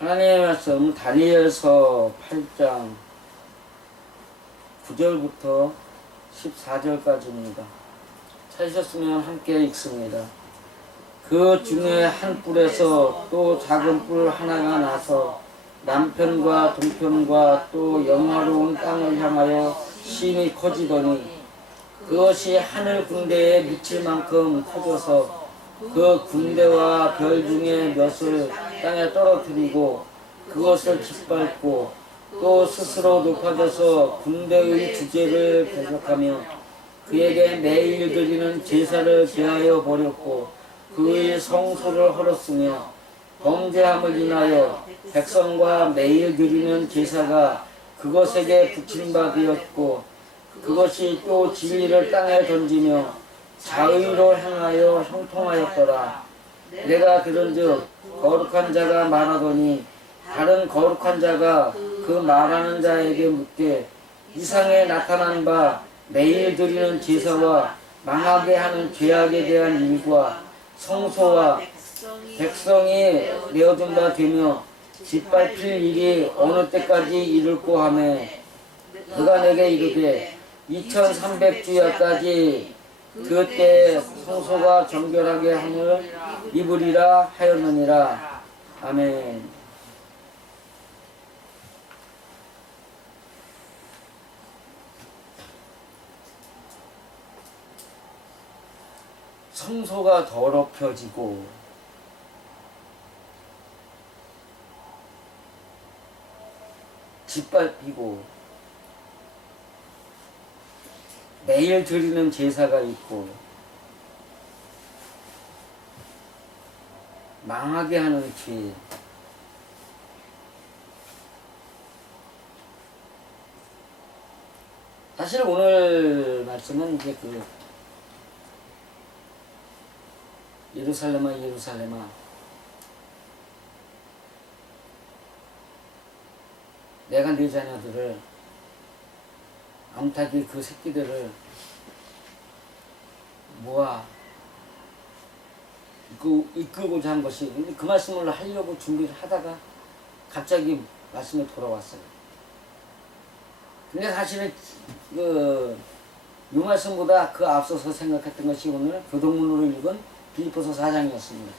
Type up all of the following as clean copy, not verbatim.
하나님의 말씀 다니엘서 8장 9절부터 14절까지입니다. 찾으셨으면 함께 읽습니다. 그 중에 한 뿔에서 또 작은 뿔 하나가 나서 남편과 동편과 또 영화로운 땅을 향하여 심히 커지더니 그것이 하늘 군대에 미칠 만큼 커져서 그 군대와 별 중에 몇을 땅에 떨어뜨리고 그것을 짓밟고 또 스스로 높아져서 군대의 주제를 대적하며 그에게 매일 드리는 제사를 제하여 버렸고 그의 성소를 헐었으며 범죄함을 인하여 백성과 매일 드리는 제사가 그것에게 붙임 바 되었고 그것이 또 진리를 땅에 던지며 자의로 행하여 형통하였더라. 내가 그런즉 거룩한 자가 말하더니 다른 거룩한 자가 그 말하는 자에게 묻되 이상에 나타난 바 매일 드리는 제사와 망하게 하는 죄악에 대한 일과 성소와 백성이 내어준 바 되며 짓밟힐 일이 어느 때까지 이룰고 하며 그가 내게 이르되 2300주야까지 그때 성소가 정결하게 함을 입으리라 하였느니라. 아멘. 성소가 더럽혀지고 짓밟히고 매일 드리는 제사가 있고 망하게 하는 죄, 사실 오늘 말씀은 이제 그 예루살렘아 예루살렘아 내가 네 자녀들을 암탉이 그 새끼들을 모아 이끌고자 한 것이, 그 말씀을 하려고 준비를 하다가 갑자기 말씀이 돌아왔어요. 근데 사실은 이 말씀보다 그 앞서서 생각했던 것이 오늘 교동문으로 읽은 빌립보서 4장이었습니다.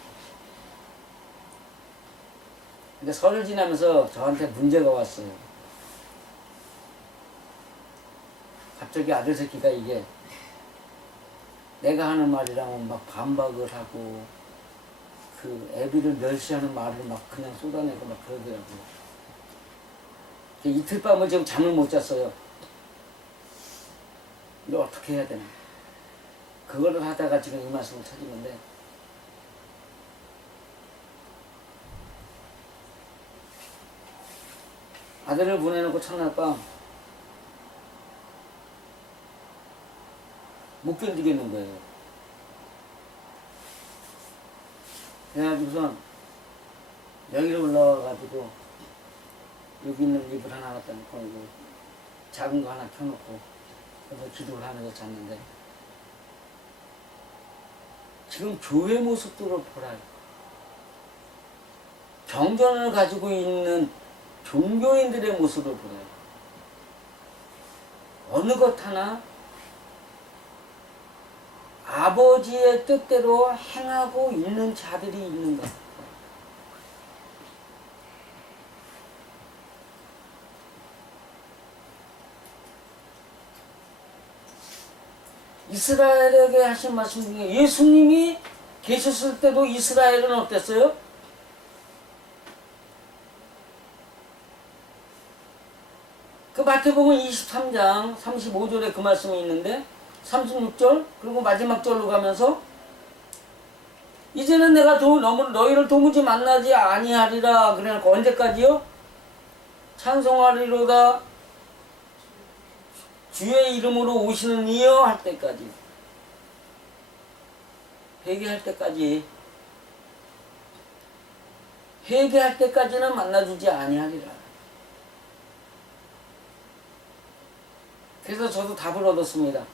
근데 설을 지나면서 저한테 문제가 왔어요. 갑자기 아들 새끼가 이게 내가 하는 말이라면 막 반박을 하고 그 애비를 멸시하는 말을 막 그냥 쏟아내고 막 그러더라고요. 이틀 밤을 지금 잠을 못 잤어요. 이거 어떻게 해야 되나. 그거를 하다가 지금 이 말씀을 찾은 건데, 아들을 보내놓고 첫날 밤 못 견디겠는 거예요. 그래가지고선 여기로 올라와가지고 여기 있는 이불 하나 갖다 놓고 이거 작은 거 하나 켜놓고 그래서 기도를 하면서 잤는데, 지금 교회 모습들을 보라요. 경전을 가지고 있는 종교인들의 모습을 보라요. 어느 것 하나 아버지의 뜻대로 행하고 있는 자들이 있는가? 이스라엘에게 하신 말씀 중에 예수님이 계셨을 때도 이스라엘은 어땠어요? 그 마태복음 23장 35절에 그 말씀이 있는데 36절 그리고 마지막 절로 가면서 이제는 내가 너희를 도무지 만나지 아니하리라. 그러니까 언제까지요? 찬송하리로다 주의 이름으로 오시는 이여 할 때까지, 회개할 때까지, 회개할 때까지는 만나주지 아니하리라. 그래서 저도 답을 얻었습니다.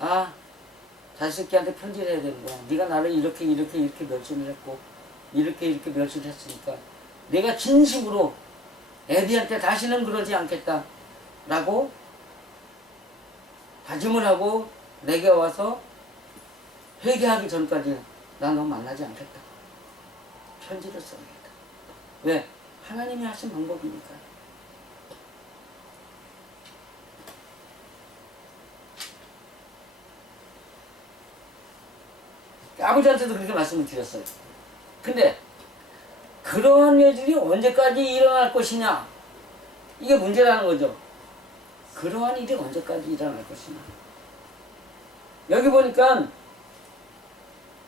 아, 자식끼한테 편지를 해야 되는구나. 네가 나를 이렇게 멸시를 했고 이렇게 멸시를 했으니까 내가 진심으로 애비한테 다시는 그러지 않겠다 라고 다짐을 하고 내게 와서 회개하기 전까지 난 너 만나지 않겠다. 편지를 써야겠다. 왜? 하나님이 하신 방법이니까. 아버지한테도 그렇게 말씀을 드렸어요. 근데 그런 일들이 언제까지 일어날 것이냐, 이게 문제라는 거죠. 그러한 일이 언제까지 일어날 것이냐. 여기 보니까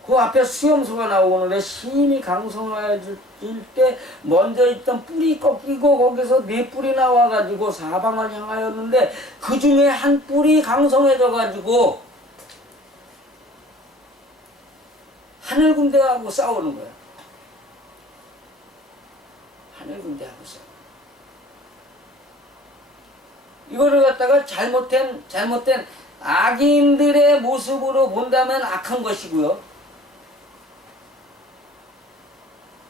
그 앞에 수염소가 나오는데 신이 강성하여질 때 먼저 있던 뿌리 꺾이고 거기서 네 뿌리 나와가지고 사방을 향하였는데 그 중에 한 뿌리 강성해져가지고 하늘 군대하고 싸우는 거야. 하늘 군대하고 싸워. 이거를 갖다가 잘못된 악인들의 모습으로 본다면 악한 것이고요.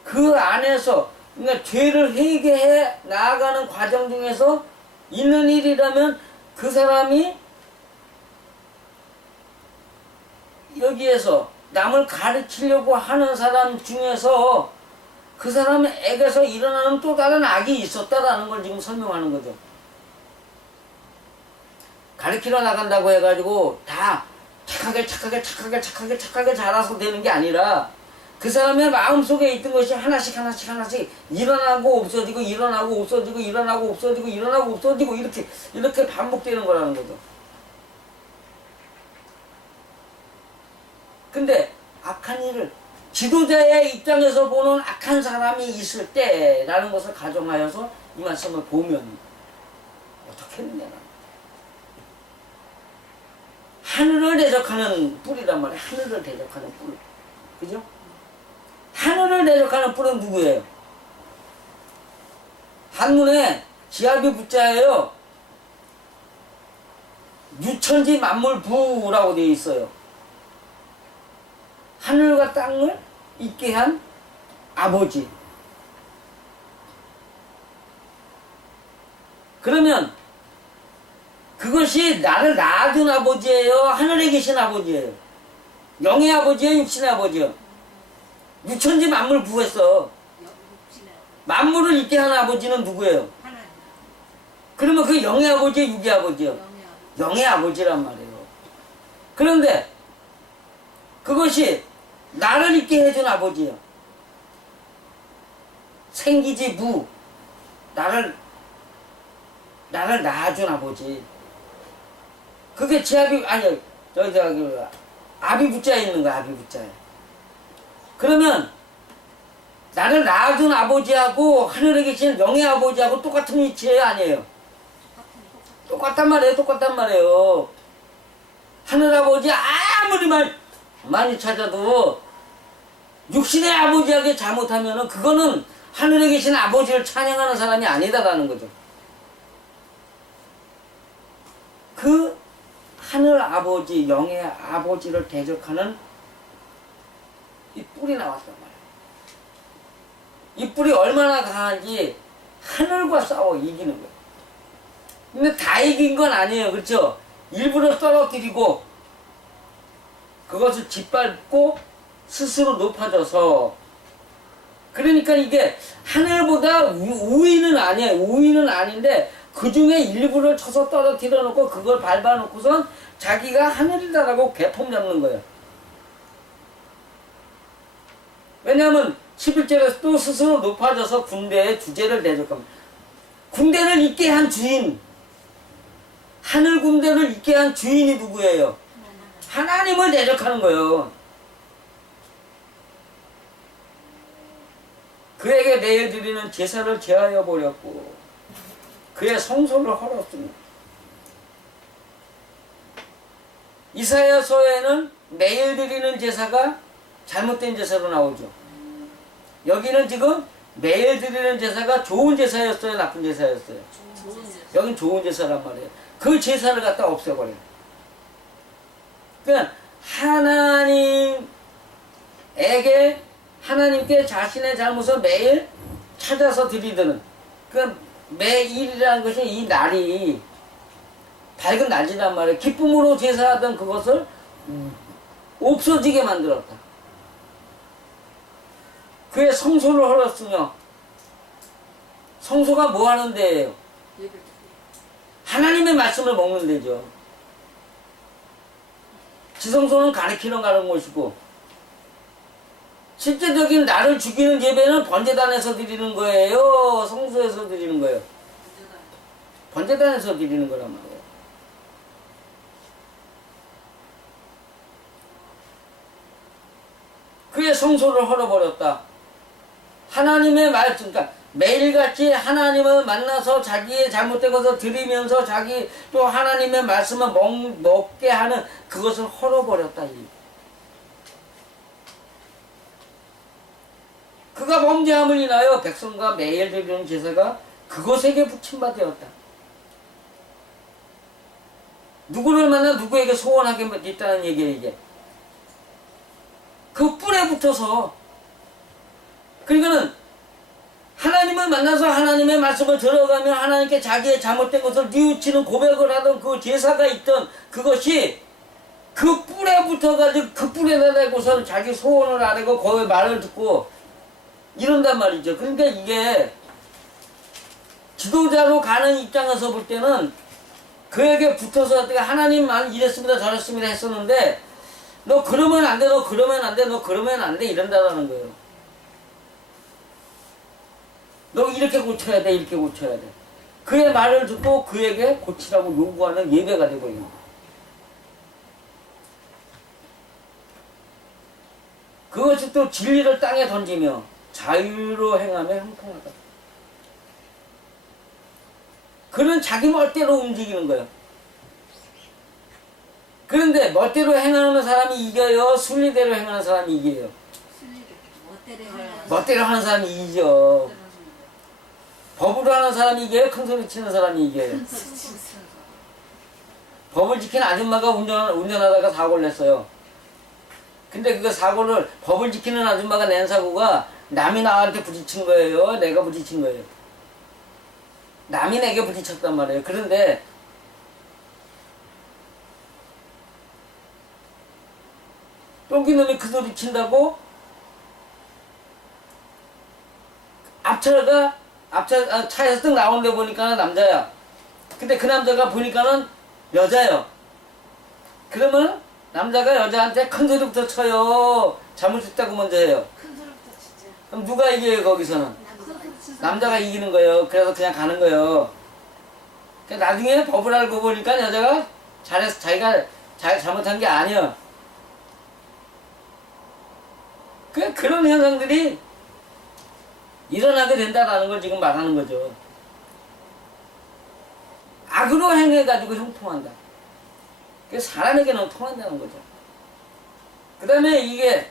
그 안에서 그러니까 죄를 회개해 나아가는 과정 중에서 있는 일이라면 그 사람이 여기에서 남을 가르치려고 하는 사람 중에서 그 사람에게서 일어나는 또 다른 악이 있었다라는 걸 지금 설명하는 거죠. 가르치러 나간다고 해가지고 다 착하게 자라서 되는 게 아니라 그 사람의 마음속에 있던 것이 하나씩 일어나고 없어지고 일어나고 없어지고 일어나고 없어지고 일어나고 없어지고 이렇게 반복되는 거라는 거죠. 근데 악한 일을 지도자의 입장에서 보는 악한 사람이 있을 때라는 것을 가정하여서 이 말씀을 보면 어떻게 했느냐. 하늘을 대적하는 뿔이란 말이에요. 하늘을 대적하는 뿔. 그죠? 하늘을 대적하는 뿔은 누구예요? 한문에 지압이 부자예요. 유천지 만물부라고 되어 있어요. 하늘과 땅을 있게 한 아버지. 그러면 그것이 나를 낳아준 아버지예요? 하늘에 계신 아버지예요? 영의 아버지예요? 육신의 아버지예요? 유천지 만물 부했어. 만물을 있게 하는 아버지는 누구예요? 그러면 그 영의 아버지예요? 육의 아버지예요? 영의 아버지란 말이에요. 그런데 그것이 나를 있게 해준 아버지예요. 생기지 무. 나를 낳아준 아버지. 그게 지압이, 아니, 아비 부자에 있는 거야, 아비 부자에. 그러면, 나를 낳아준 아버지하고, 하늘에 계신 영의 아버지하고 똑같은 위치예요, 아니에요? 똑같단 말이에요. 하늘 아버지 아무리 많이 찾아도, 육신의 아버지에게 잘못하면은, 그거는 하늘에 계신 아버지를 찬양하는 사람이 아니다라는 거죠. 그 하늘 아버지, 영의 아버지를 대적하는 이 뿔이 나왔단 말이에요. 이 뿔이 얼마나 강한지 하늘과 싸워 이기는 거예요. 근데 다 이긴 건 아니에요. 그렇죠? 일부러 떨어뜨리고 그것을 짓밟고 스스로 높아져서, 그러니까 이게 하늘보다 우위는 아니에요. 우위는 아닌데 그 중에 일부를 쳐서 떨어뜨려 놓고 그걸 밟아 놓고선 자기가 하늘이다라고 개폼 잡는 거예요. 왜냐하면 11절에서 또 스스로 높아져서 군대의 주제를 대적합니다. 군대를 있게 한 주인, 하늘 군대를 있게 한 주인이 누구예요? 하나님을 대적하는 거예요. 그에게 매일 드리는 제사를 제하여 버렸고 그의 성소를 헐었습니다. 이사야서에는 매일 드리는 제사가 잘못된 제사로 나오죠. 여기는 지금 매일 드리는 제사가 좋은 제사였어요, 나쁜 제사였어요? 여긴 좋은 제사란 말이에요. 그 제사를 갖다 없애버려요. 그러니까 하나님께 자신의 잘못을 매일 찾아서 드리드는 그 매일이라는 것이 이 날이 밝은 날이란 말이에요. 기쁨으로 제사하던 그것을 없어지게 만들었다. 그의 성소를 헐었으며 성소가 뭐 하는 데예요? 하나님의 말씀을 먹는 데죠. 지성소는 가리키러 가는 곳이고 실제적인 나를 죽이는 예배는 번제단에서 드리는 거예요? 성소에서 드리는 거예요? 번제단에서 드리는 거란 말이에요. 그의 성소를 헐어버렸다. 하나님의 말씀, 그러니까 매일같이 하나님을 만나서 자기의 잘못된 것을 드리면서 자기 또 하나님의 말씀을 먹게 하는 그것을 헐어버렸다. 그가 범죄함을 인하여 백성과 매일 드리는 제사가 그것에게 붙임받았다. 누구를 만나 누구에게 소원하게 있다는 얘기예요, 이게. 그 뿔에 붙어서. 그러니까는 하나님을 만나서 하나님의 말씀을 들어가면 하나님께 자기의 잘못된 것을 뉘우치는 고백을 하던 그 제사가 있던 그것이 그 뿔에 붙어가지고 그 뿔에다 대고서 자기 소원을 아뢰고 거기에 말을 듣고 이런단 말이죠. 그러니까 이게 지도자로 가는 입장에서 볼 때는 그에게 붙어서 하나님만 이랬습니다 저랬습니다 했었는데 너 그러면 안 돼, 너 그러면 안 돼, 너 그러면 안 돼 이런다라는 거예요. 너 이렇게 고쳐야 돼, 이렇게 고쳐야 돼. 그의 말을 듣고 그에게 고치라고 요구하는 예배가 되버리는 거예요. 그것이 또 진리를 땅에 던지며 자유로 행하며 형통하다. 그는 자기 멋대로 움직이는 거예요. 그런데 멋대로 행하는 사람이 이겨요? 순리대로 행하는 사람이 이겨요? 멋대로 하는 사람이 이기죠. 법으로 하는 사람이 이겨요? 큰소리 치는 사람이 이겨요? 법을 지키는 아줌마가 운전하다가 사고를 냈어요. 근데 그 사고를 법을 지키는 아줌마가 낸 사고가 남이 나한테 부딪힌 거예요? 내가 부딪힌 거예요? 남이 내게 부딪혔단 말이에요. 그런데 똥기놈이 그 소리 친다고 차에서 뜩 나오는데 보니까는 남자야. 근데 그 남자가 보니까는 여자예요. 그러면 남자가 여자한테 큰 소리부터 쳐요. 잘못했다고 먼저 해요. 큰 소리부터 진짜. 그럼 누가 이겨요 거기서는? 남자가 이기는 거예요. 그래서 그냥 가는 거예요. 그러니까 나중에 법을 알고 보니까 여자가 자기가 잘못한 게 아니야. 그런 현상들이 일어나게 된다라는 걸 지금 말하는 거죠. 악으로 행해가지고 형통한다. 그래서 사람에게는 통한다는 거죠. 그 다음에 이게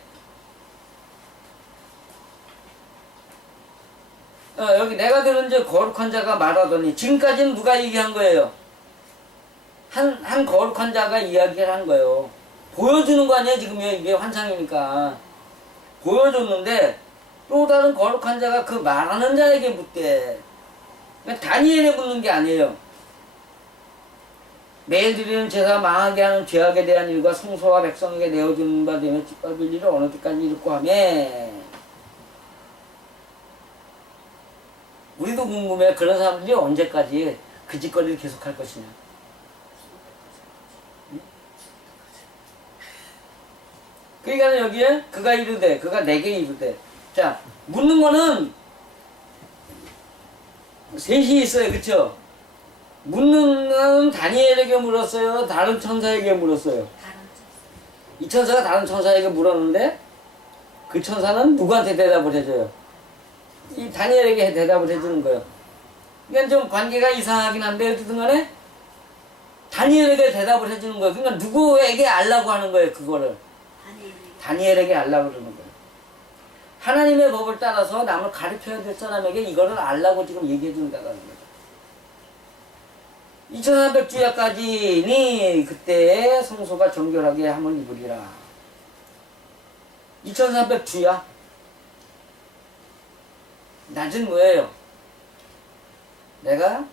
여기 내가 들은 저 거룩한 자가 말하더니 지금까지는 누가 얘기한 거예요? 한 거룩한 자가 이야기를 한 거예요. 보여주는 거 아니에요 지금 이게 환상이니까. 보여줬는데 또 다른 거룩한 자가 그 말하는 자에게 묻대. 그러니까 다니엘에 묻는 게 아니에요. 매일 드리는 제사 망하게 하는 죄악에 대한 일과 성소와 백성에게 내어주는 바 되며 짓밟을 일을 어느 때까지 이룰고 하며. 우리도 궁금해. 그런 사람들이 언제까지 그 짓거리를 계속할 것이냐. 그러니까 여기에 그가 이르되 그가 내게 이르되 자 묻는 거는 셋이 있어요. 그쵸? 묻는 건 다니엘에게 물었어요? 다른 천사에게 물었어요? 이 천사가 다른 천사에게 물었는데 그 천사는 누구한테 대답을 해줘요? 이 다니엘에게 대답을 해주는 거예요. 그러니까 좀 관계가 이상하긴 한데 어쨌든 간에 다니엘에게 대답을 해주는 거예요. 그러니까 누구에게 알라고 하는 거예요 그거를? 다니엘에게 알라고 그러는 거예요. 하나님의 법을 따라서 남을 가르쳐야 될 사람에게 이거를 알라고 지금 얘기해 준다는 거예요. 2300주야까지니 그때 성소가 정결하게 함을 입으리라. 2300주야. 낮은 뭐예요? 내가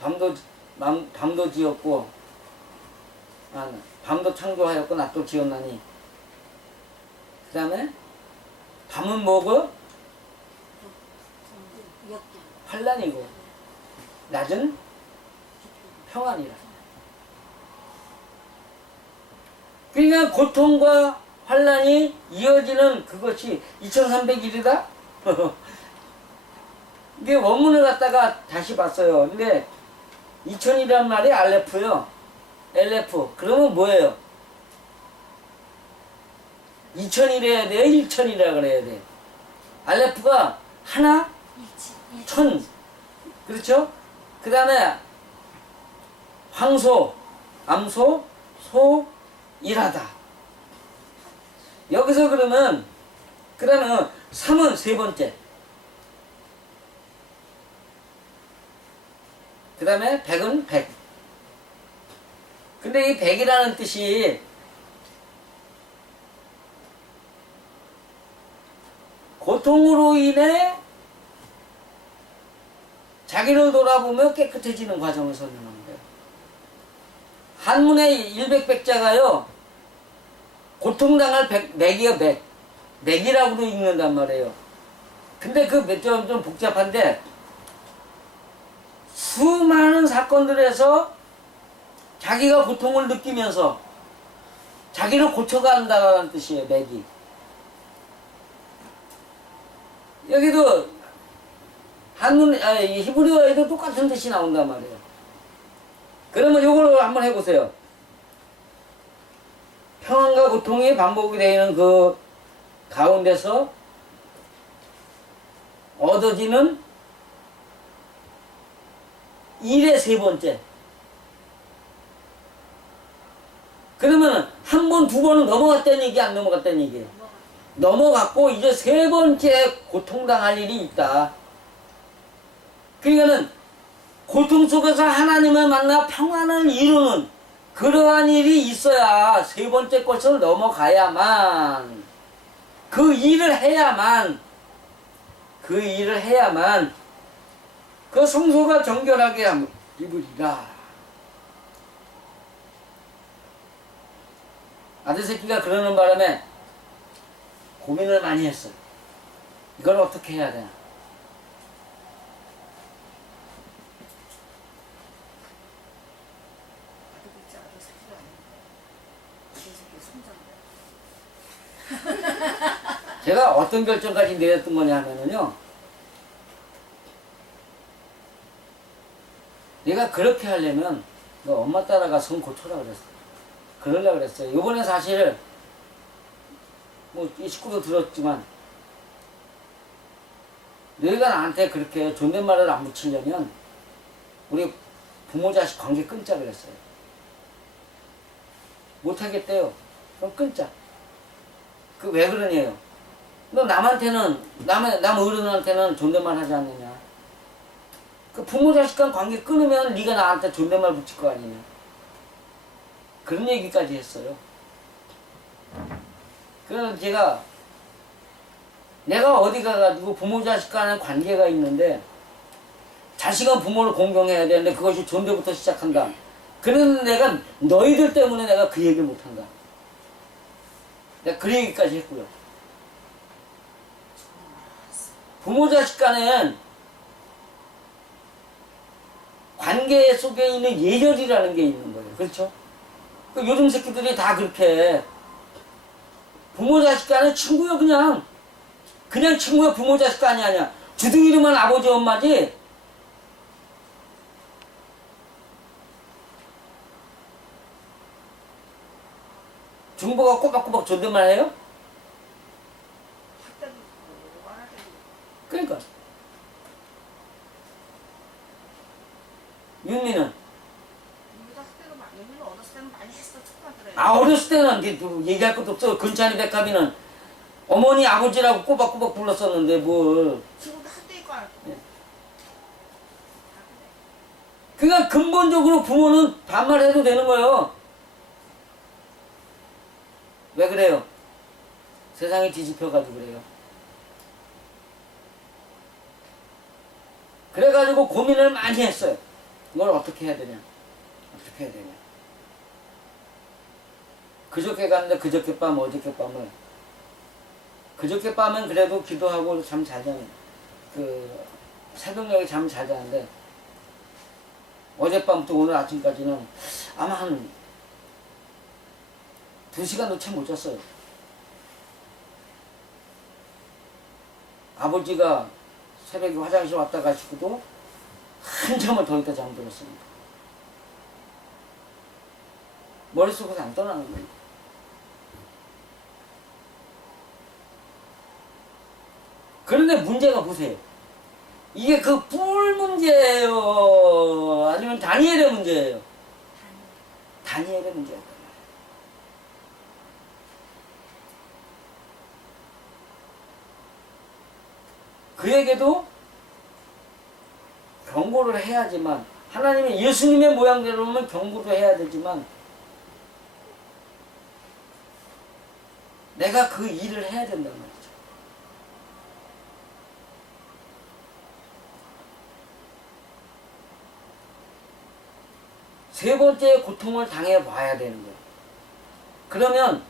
밤도 지었고, 밤도 창조하였고 낮도 지었나니. 그 다음에 밤은 뭐고? 환란이고 낮은 평안이라. 그러니까 고통과 환란이 이어지는 그것이 2300일이다? 이게 원문을 갖다가 다시 봤어요. 근데 2000이란 말이 알레프요. 엘레프. 그러면 뭐예요? 2000이래야 돼요? 1000이라 그래야 돼. 알레프가 하나, 천. 그렇죠? 그 다음에 황소, 암소, 소, 일하다. 여기서 그러면 그 다음에 3은 세 번째. 그 다음에 100은 100. 근데 이 100이라는 뜻이 고통으로 인해 자기를 돌아보며 깨끗해지는 과정을 설명하는 거예요. 한문의 일백백자가요, 고통당할 맥이요, 맥. 맥이라고도 읽는단 말이에요. 근데 그 좀 복잡한데, 수많은 사건들에서 자기가 고통을 느끼면서 자기를 고쳐간다는 뜻이에요, 맥이. 여기도 히브리어에도 똑같은 뜻이 나온단 말이에요. 그러면 이걸 한번 해보세요. 평안과 고통이 반복이 되는 그 가운데서 얻어지는 일의 세 번째. 그러면 한 번, 두 번은 넘어갔다는 얘기, 안 넘어갔다는 얘기예요? 넘어갔고 이제 세 번째 고통당할 일이 있다. 그러니까는 고통 속에서 하나님을 만나 평안을 이루는 그러한 일이 있어야 세 번째 것을 넘어가야만, 그 일을 해야만 그 성소가 정결하게 입으리라. 아들 새끼가 그러는 바람에 고민을 많이 했어요. 이걸 어떻게 해야 되나. 제가 어떤 결정까지 내렸던 거냐 하면요, 내가 그렇게 하려면 너 엄마 따라가 성 고쳐라 그랬어. 그러려고 그랬어요. 요번에 사실 이 식구도 들었지만, 너희가 나한테 그렇게 존댓말을 안 붙이려면 우리 부모 자식 관계 끊자 그랬어요. 못하겠대요. 그럼 끊자. 그 왜 그러냐요. 너 남한테는, 남 어른한테는 존댓말 하지 않느냐. 그 부모 자식 간 관계 끊으면 네가 나한테 존댓말 붙일 거 아니냐. 그런 얘기까지 했어요. 그래서 내가 어디 가가지고 부모 자식 간의 관계가 있는데, 자식은 부모를 공경해야 되는데 그것이 존대부터 시작한다. 그래서 내가 너희들 때문에 내가 그 얘기를 못한다. 내가 그 얘기까지 했고요. 부모 자식 간엔 관계 속에 있는 예절이라는 게 있는 거예요. 그렇죠? 요즘 새끼들이 다 그렇게 부모 자식 간은 친구요. 그냥 친구야. 부모 자식 간이 아니야. 주둥이로만 아버지 엄마지. 중보가 꼬박꼬박 존댓말 해요? 그러니까 윤미는 어렸을 때는 얘기할 것도 없어. 근찬이 백합이는 어머니 아버지라고 꼬박꼬박 불렀었는데 뭘. 지금도 한대 있고 안 했고. 그러니까 근본적으로 부모는 반말해도 되는 거예요. 왜 그래요? 세상이 뒤집혀가지고 그래요. 그래가지고 고민을 많이 했어요. 이걸 어떻게 해야 되냐. 어떻게 해야 되냐. 그저께 갔는데 그저께 밤 어저께 밤을 그저께 밤은 그래도 기도하고 잠 잘 자는 새벽녘에 잠 잘 자는데 어젯밤부터 오늘 아침까지는 아마 한 2시간도 채 못 잤어요. 아버지가 새벽에 화장실 왔다 가시고도 한참을 더 있다 잠들었습니다. 머릿속에서 안 떠나는 거예요. 그런데 문제가 보세요. 이게 그 뿔 문제예요? 아니면 다니엘의 문제예요? 다니엘의 문제였단 말이에요. 그에게도 경고를 해야지만, 하나님의 예수님의 모양대로는 경고도 해야 되지만, 내가 그 일을 해야 된단 말이죠. 세 번째 고통을 당해봐야 되는 거예요. 그러면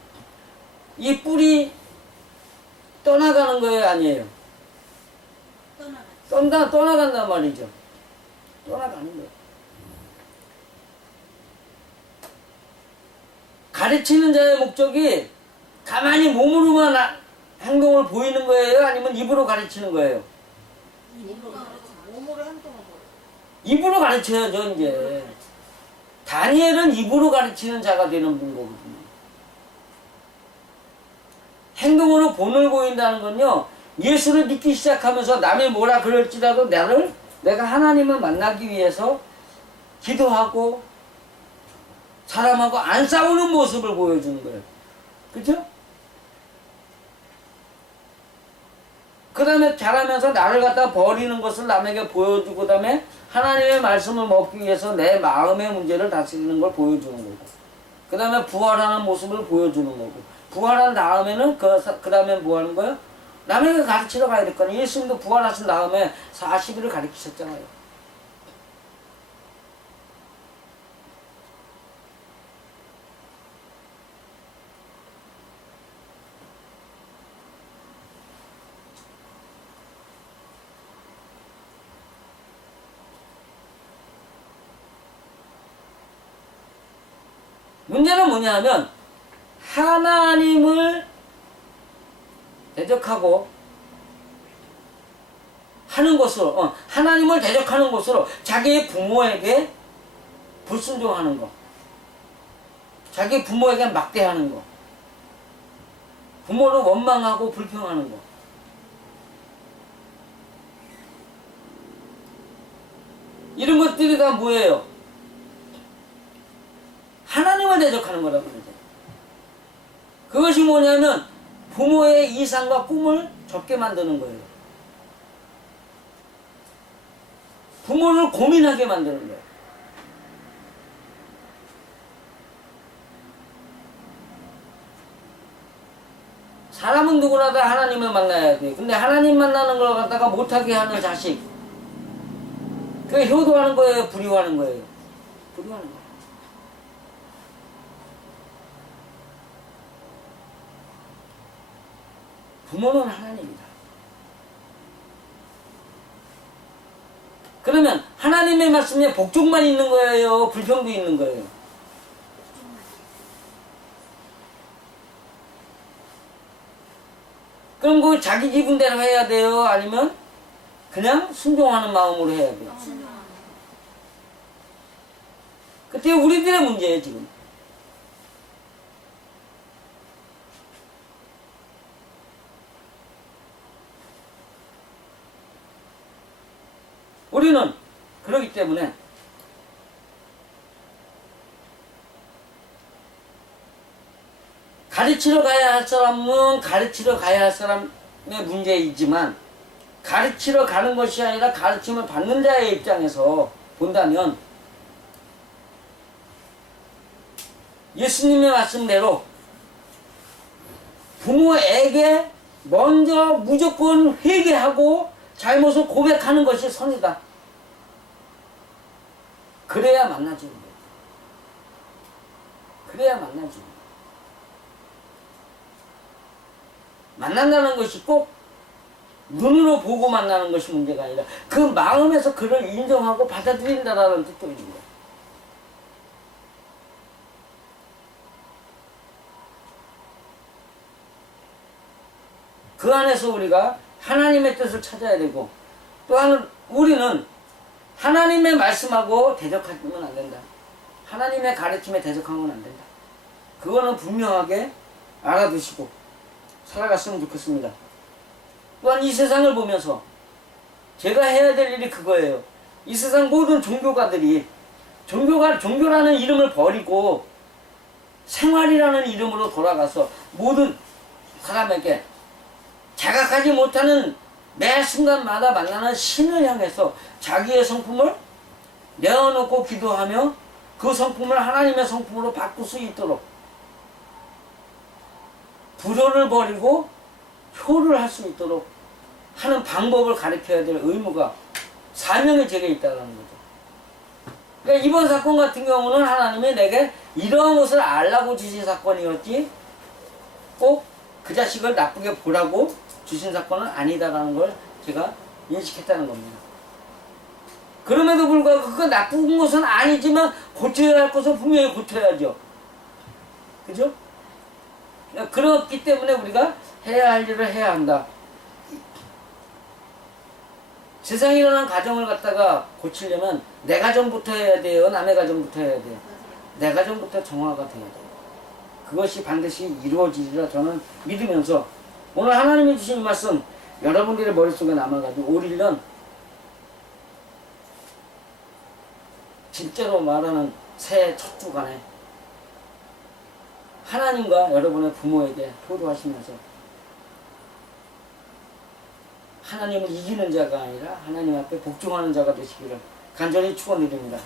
이 뿔이 떠나가는 거예요, 아니에요? 떠나간단 말이죠. 떠나가는 거예요. 가르치는 자의 목적이 가만히 몸으로만 행동을 보이는 거예요? 아니면 입으로 가르치는 거예요? 몸으로 행동을 입으로 가르쳐야죠, 이제. 다니엘은 입으로 가르치는 자가 되는 분 거거든요. 행동으로 본을 보인다는 건요, 예수를 믿기 시작하면서 남이 뭐라 그럴지라도 내가 하나님을 만나기 위해서 기도하고 사람하고 안 싸우는 모습을 보여주는 거예요. 그죠? 그 다음에 자라면서 나를 갖다 버리는 것을 남에게 보여주고, 그 다음에 하나님의 말씀을 먹기 위해서 내 마음의 문제를 다스리는 걸 보여주는 거고, 그 다음에 부활하는 모습을 보여주는 거고, 부활한 다음에는 그 다음에 뭐 하는 거예요? 남에게 가르치러 가야 될 거 아니에요. 예수님도 부활하신 다음에 40일을 가르치셨잖아요. 문제는 뭐냐 하면, 하나님을 대적하고 하는 것으로, 하나님을 대적하는 것으로 자기의 부모에게 불순종하는 거, 자기 부모에게 막대하는 거, 부모를 원망하고 불평하는 거, 이런 것들이 다 뭐예요? 하나님을 대적하는 거라고 그러죠. 그것이 뭐냐면 부모의 이상과 꿈을 적게 만드는 거예요. 부모를 고민하게 만드는 거예요. 사람은 누구나 다 하나님을 만나야 돼. 근데 하나님 만나는 걸 갖다가 못하게 하는 자식, 그게 효도하는 거예요? 불효하는 거예요? 불효하는 거예요. 부모는 하나님이다. 그러면 하나님의 말씀에 복종만 있는 거예요? 불평도 있는 거예요? 그럼 그 자기 기분대로 해야 돼요? 아니면 그냥 순종하는 마음으로 해야 돼요? 그때 우리들의 문제예요, 지금. 우리는 그렇기 때문에 가르치러 가야 할 사람은 가르치러 가야 할 사람의 문제이지만, 가르치러 가는 것이 아니라 가르침을 받는 자의 입장에서 본다면 예수님의 말씀대로 부모에게 먼저 무조건 회개하고 잘못을 고백하는 것이 선이다. 그래야 만나지는 거예요. 그래야 만나지는 거예요. 만난다는 것이 꼭 눈으로 보고 만나는 것이 문제가 아니라 그 마음에서 그를 인정하고 받아들인다라는 뜻도 있는 거예요. 그 안에서 우리가 하나님의 뜻을 찾아야 되고, 또한 우리는 하나님의 말씀하고 대적하면 안 된다. 하나님의 가르침에 대적하면 안 된다. 그거는 분명하게 알아두시고 살아갔으면 좋겠습니다. 또한 이 세상을 보면서 제가 해야 될 일이 그거예요. 이 세상 모든 종교가들이 종교라는 이름을 버리고 생활이라는 이름으로 돌아가서 모든 사람에게 자각하지 못하는 매 순간마다 만나는 신을 향해서 자기의 성품을 내어놓고 기도하며 그 성품을 하나님의 성품으로 바꿀 수 있도록 불효를 버리고 효를 할 수 있도록 하는 방법을 가르쳐야 될 의무가, 사명이 제게 있다는 거죠. 그러니까 이번 사건 같은 경우는 하나님이 내게 이러한 것을 알라고 주신 사건이었지 꼭 그 자식을 나쁘게 보라고 주신 사건은 아니다라는 걸 제가 인식했다는 겁니다. 그럼에도 불구하고 그거 나쁜 것은 아니지만 고쳐야 할 것은 분명히 고쳐야죠. 그죠? 그렇기 때문에 우리가 해야 할 일을 해야 한다. 세상에 일어난 가정을 갖다가 고치려면 내 가정부터 해야 돼요? 남의 가정부터 해야 돼요? 내 가정부터 정화가 돼야 돼요. 그것이 반드시 이루어지리라 저는 믿으면서 오늘 하나님이 주신 말씀 여러분들의 머릿속에 남아가지고 올 1년 진짜로 말하는 새해 첫 주간에 하나님과 여러분의 부모에게 효도하시면서 하나님을 이기는 자가 아니라 하나님 앞에 복종하는 자가 되시기를 간절히 축원드립니다.